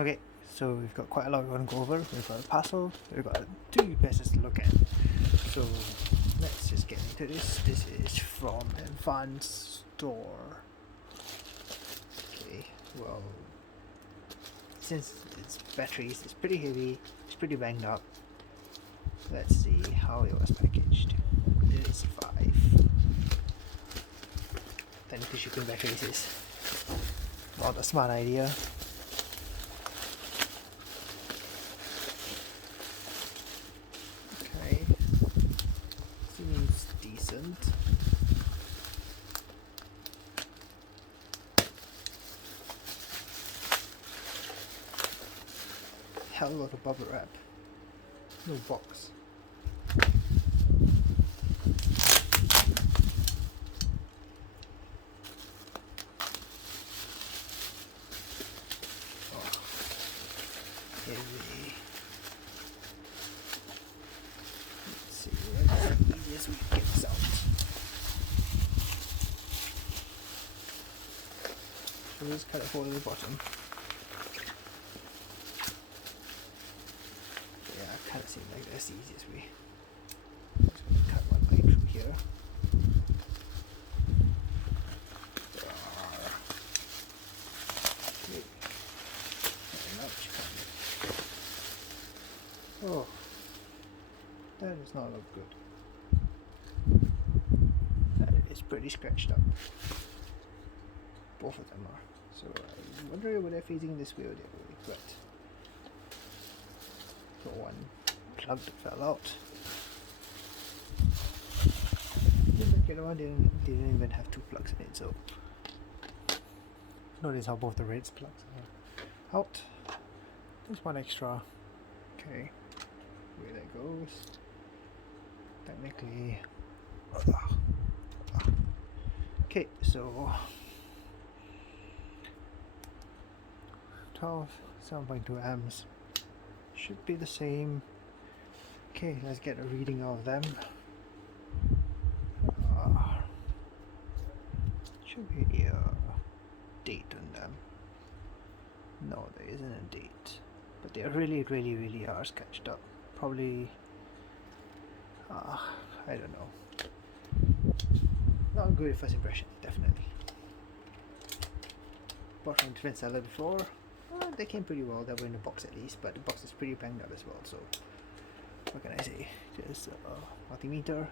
Okay, so we've got quite a lot we want to go over. We've got a parcel, we've got 2 pieces to look at. So let's just get into this. This is from Advanced Store. Okay, well, since it's batteries, it's pretty heavy, it's pretty banged up. Let's see how it was packaged. It is 5. Technically shipping batteries is not a smart idea. Okay, seems decent. Hell of a lot of bubble wrap. No box. Heavy. Let's see, what's the easiest way to get this out? So we'll just cut a hole in the bottom. Yeah, it kind of seems like that's the easiest way. I'm just going to cut one line through here. Okay. Very much. Oh, that does not look good. That is pretty scratched up. Both of them are. So I'm wondering whether they're facing this way or the other way. But got one plug that fell out. The other one didn't even have 2 plugs in it. So notice how both the red plugs are out. There's one extra. Okay. Where that goes. Technically. Okay, so 7.2 amps should be the same. Okay, let's get a reading of them. Should be a date on them. No, there isn't a date, but they really are sketched up. Probably, I don't know. Not good first impression, definitely. Bought from a different seller before. They came pretty well. They were in a box at least, but the box is pretty banged up as well. So what can I say? Just a multimeter.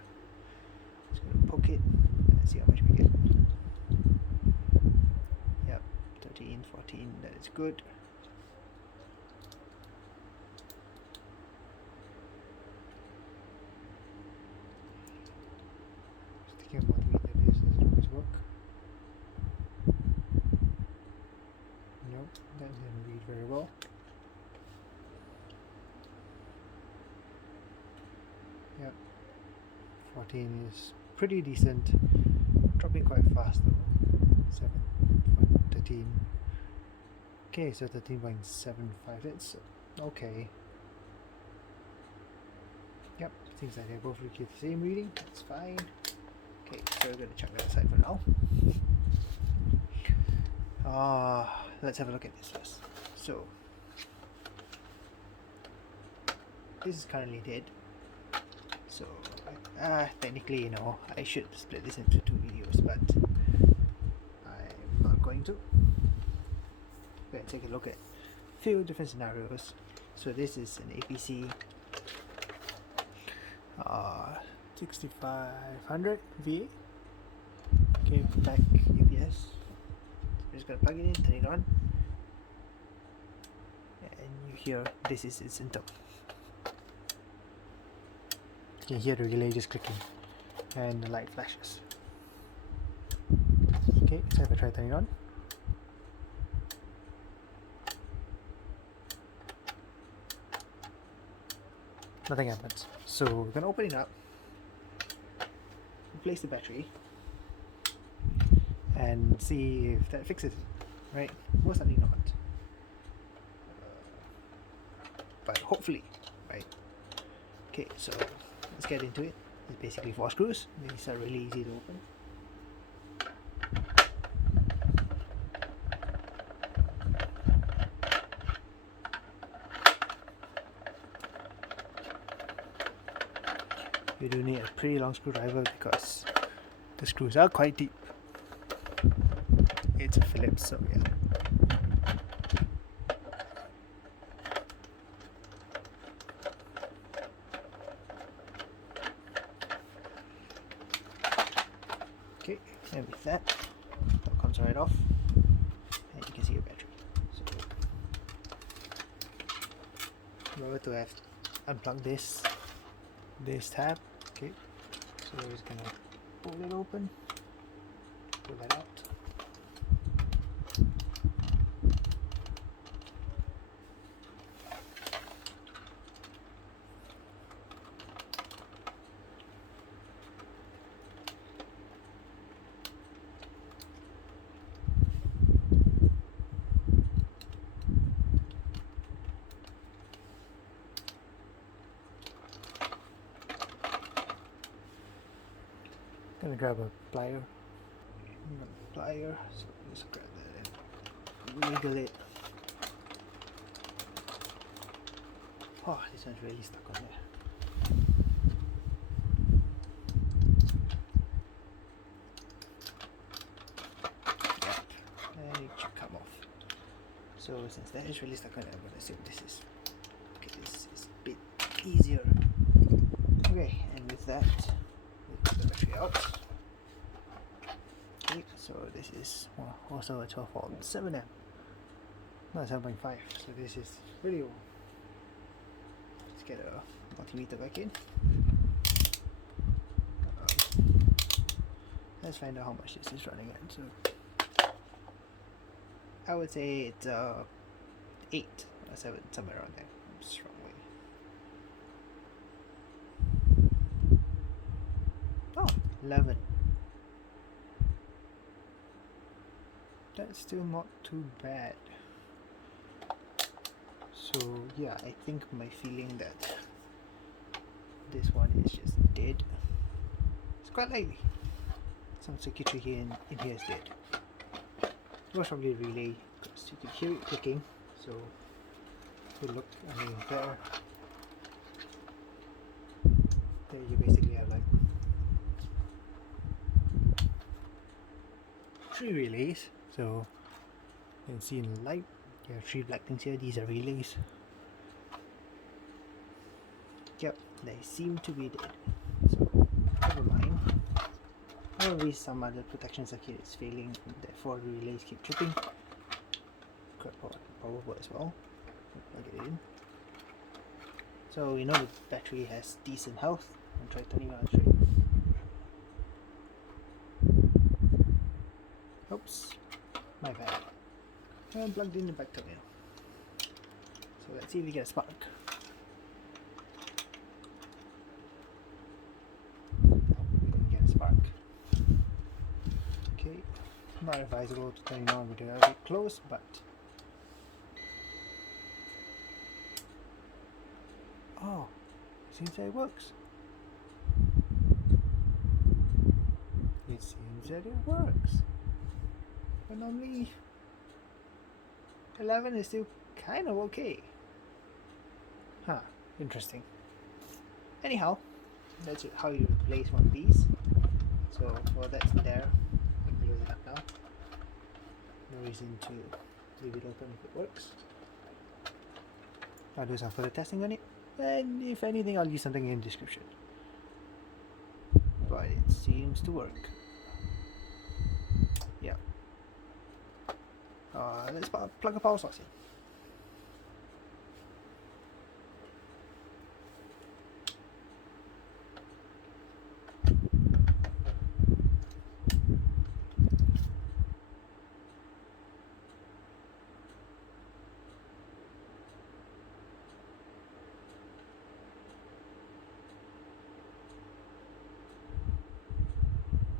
Just gonna poke it and see how much we get. Yep, 13, 14. That is good. Sticking a multimeter doesn't always work. Nope, that didn't read very well. Yep, 14 is pretty decent. Dropping quite fast though. 7.13. Okay, so 13.75. It's okay. Yep, seems like they both give the same reading. That's fine. Okay, so we're gonna chuck that aside for now. Let's have a look at this first. So this is currently dead. So technically, you know, I should split this into 2 videos, but I'm not going to. We're gonna take a look at a few different scenarios. So this is an APC 6500 VA. Okay, back UPS. I'm just gonna plug it in, turn it on, and you hear this is its symptom. You can hear the relay just clicking and the light flashes. Okay, so if I try turning it on, nothing happens. So we're gonna open it up, replace the battery, and see if that fixes it, right? Most likely not, but hopefully, right? Okay, so let's get into it. It's basically 4 screws. These are really easy to open. you do need a pretty long screwdriver because the screws are quite deep. It's a Phillips, so yeah. Okay, and with that, that comes right off, and you can see your battery. So remember to have unplug this tab. Okay, so we're just gonna pull it open, pull that out. Gonna grab a plier. So just grab that and wiggle it. Oh, this one's really stuck on there. Yep, and it should come off. So since that is really stuck on it, I'm gonna assume this is okay. This is a bit easier. Okay, and with that, we put the battery out. Okay, so this is also a 12 volt 7 amp, not 7.5. So this is really old. Let's get a multimeter back in. Let's find out how much this is running at. So I would say it's 8 or 7, somewhere around there. Strongly. Oh, 11. That's still not too bad. So yeah, I think my feeling that this one is just dead. It's quite likely. Some circuitry here in here is dead. Most probably a relay, because you can hear it clicking. So if you look, I mean there you basically have like 3 relays. So you can see in the light, you have 3 black things here. These are relays. Yep, they seem to be dead. So never mind. Probably some other protection circuit is failing, and therefore the relays keep tripping. Quite probable as well. Plug it in. So we know the battery has decent health. I'll try turning it on straight. Oops, my bad. And plugged in the back terminal. So let's see if we get a spark. No, we didn't get a spark. Okay, not advisable to turn it on with it a bit close, but oh, seems that it works. It seems that it works. But normally 11 is still kind of okay. Huh, interesting. Anyhow, that's how you replace one of these. So while that's in there, I can close it up now. No reason to leave it open if it works. I'll do some further testing on it, and if anything I'll use something in the description. But it seems to work. Yeah. Let's plug a power source in.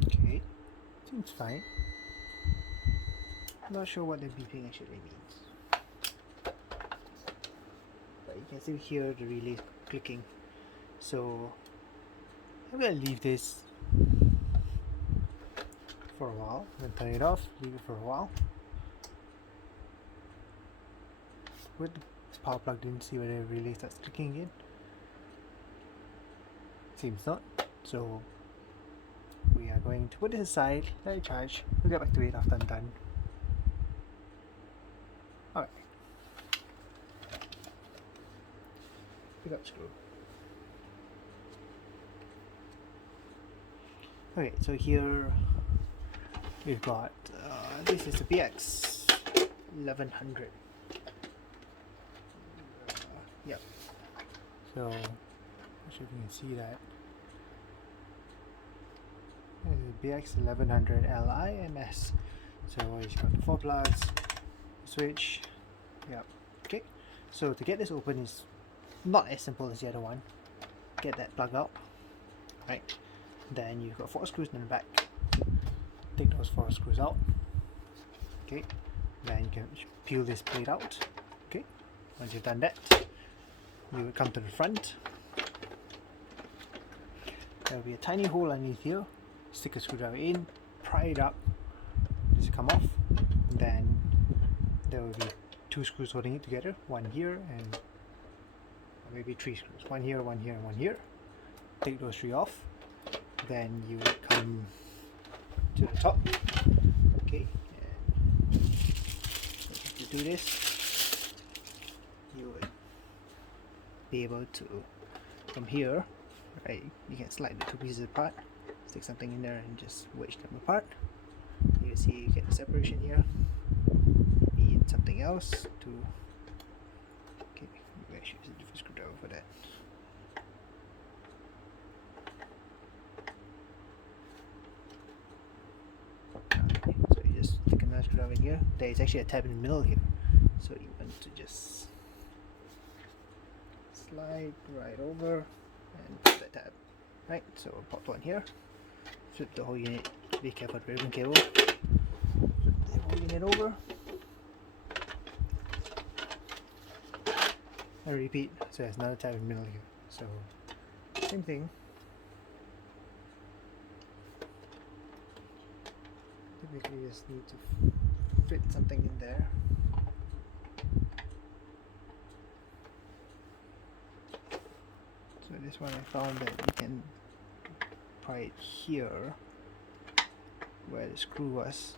Okay, seems fine. Not sure what the beeping actually means, but you can still hear the relays clicking. So I'm gonna leave this for a while. I'm gonna turn it off, leave it for a while. With the power plugged in, see whether the relay starts clicking again. Seems not. So we are going to put this aside, let it charge. We'll get back to it after I'm done. Alright. Pick up screw. Okay, so here we've got this is the BX 1100. Yep. So, I'm not sure if you can see that. This is the BX 1100 LIMS. So it's got the 4 plugs, switch. Yep. Okay. So to get this open is not as simple as the other one. Get that plug out. Right. Then you've got 4 screws in the back. Take those 4 screws out. Okay. Then you can peel this plate out. Okay. Once you've done that, you will come to the front. There will be a tiny hole underneath here. Stick a screwdriver in, pry it up. This will come off. Then there will be 2 screws holding it together. One here and or maybe 3 screws. One here, one here, and one here. Take those 3 off. Then you will come to the top. Okay. And to do this, you would be able to, from here, right, you can slide the 2 pieces apart, stick something in there and just wedge them apart. You see you get the separation here. Need something else to, okay, maybe I should use a different screwdriver for that. Okay, so you just stick another screwdriver in here. There is actually a tab in the middle here, so you want to just slide right over and put that tab. Right, so pop one here, flip the whole unit, be careful with the ribbon cable, flip the whole unit over, and repeat. So there's another tab in the middle here, so same thing. Typically you just need to fit something in there. So this one I found that you can pry it here where the screw was.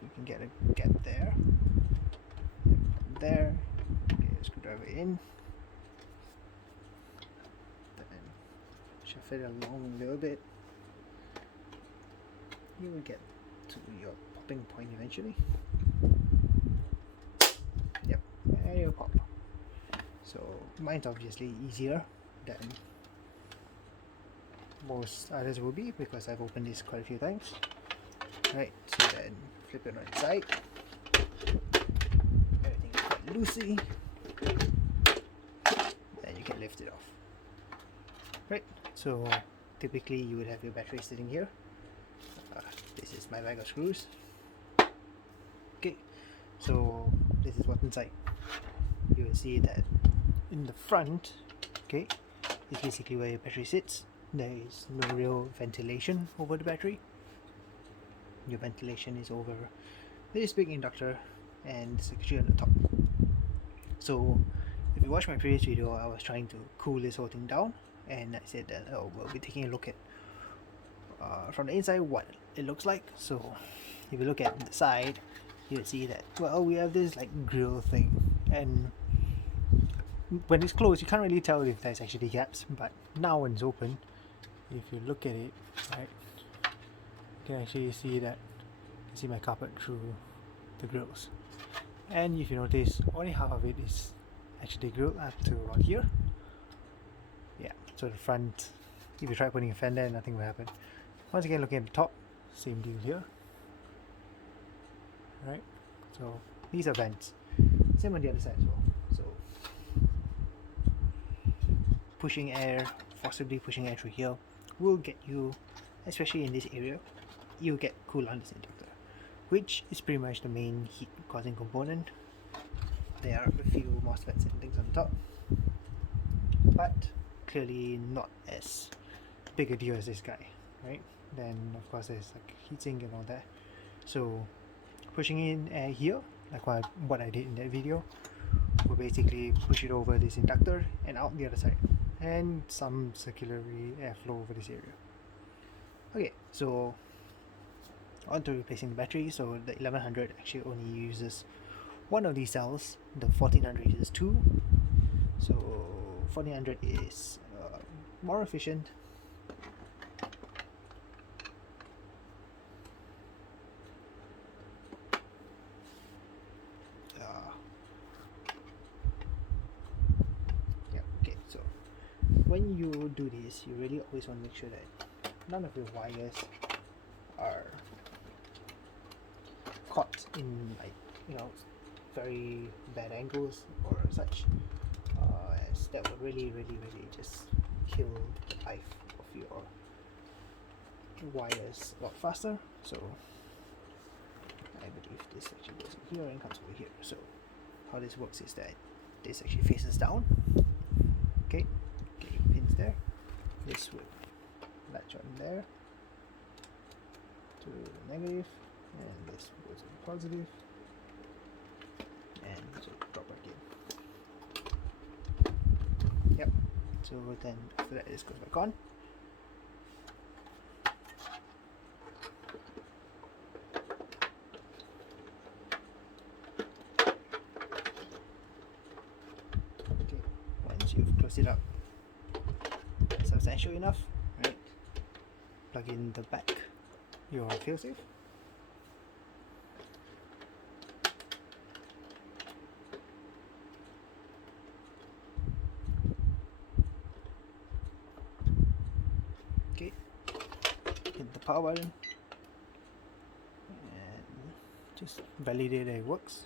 You can get a gap there. And from there, get a screwdriver in. Then shuffle it along a little bit. You will get to your popping point eventually. Yep, and you'll pop. So mine's obviously easier than most others will be because I've opened this quite a few times. Right, so then flip it on its side. Everything is quite loosey. Then you can lift it off. Right, so typically you would have your battery sitting here. This is my bag of screws. Okay, so this is what's inside. You will see that in the front, okay, is basically where your battery sits. There is no real ventilation over the battery. Your ventilation is over this big inductor and it's actually on the top. So if you watch my previous video, I was trying to cool this whole thing down, and I said that we'll be taking a look at from the inside what it looks like. So if you look at the side, you'll see that, well, we have this like grill thing, and when it's closed you can't really tell if there's actually gaps, but now when it's open, if you look at it, right, you can actually see that you see my carpet through the grills. And if you notice, only half of it is actually grilled up to around here. Yeah, so the front, if you try putting a fan there, nothing will happen. Once again, looking at the top, same deal here. Right, so these are vents. Same on the other side as well. So pushing air, forcibly pushing air through here will get you, especially in this area, you'll get cool on this inductor, which is pretty much the main heat causing component. There are a few MOSFETs and things on top, but clearly not as big a deal as this guy, right? Then of course there's like heatsink and all that. So pushing in air here, like what I did in that video, will basically push it over this inductor and out the other side, and some circulatory airflow over this area. Okay, so on to replacing the battery. So the 1100 actually only uses one of these cells, the 1400 uses two. So 1400 is more efficient. Yeah, okay, so when you do this, you really always want to make sure that none of your wires are caught in, like, very bad angles or such, as that would really just kill the life of your wires a lot faster. So I believe this actually goes in here and comes over here. So how this works is that this actually faces down. Okay, get your pins there. This would latch on there to the negative, and this goes to positive, and this will drop back in. Yep. So then after that, this goes back on. Okay. Once you've closed it up substantial enough, right? Plug in the back your failsafe. Okay, hit the power button and just validate that it works.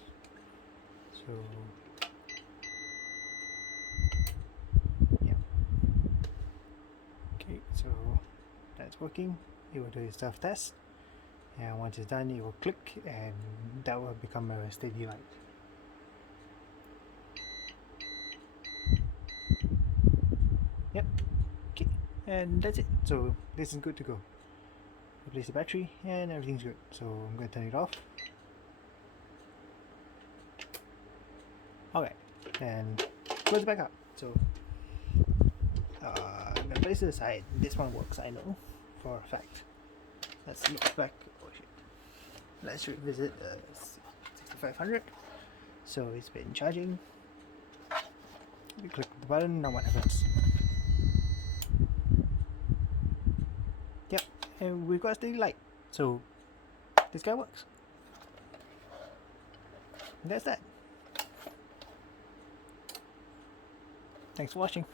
So yeah, okay, so that's working. It will do its self-test, and once it's done, it will click and that will become a steady light. Yep. Okay, and that's it. So this is good to go. Replace the battery and everything's good. So I'm going to turn it off. Okay, and close it back up. So I'm going to place it aside. This one works, I know for a fact. Let's look back. Oh shit. Let's revisit the 6500. So it's been charging. You click the button, now what happens? Yep, and we've got a steady light. So this guy works. And that's that. Thanks for watching.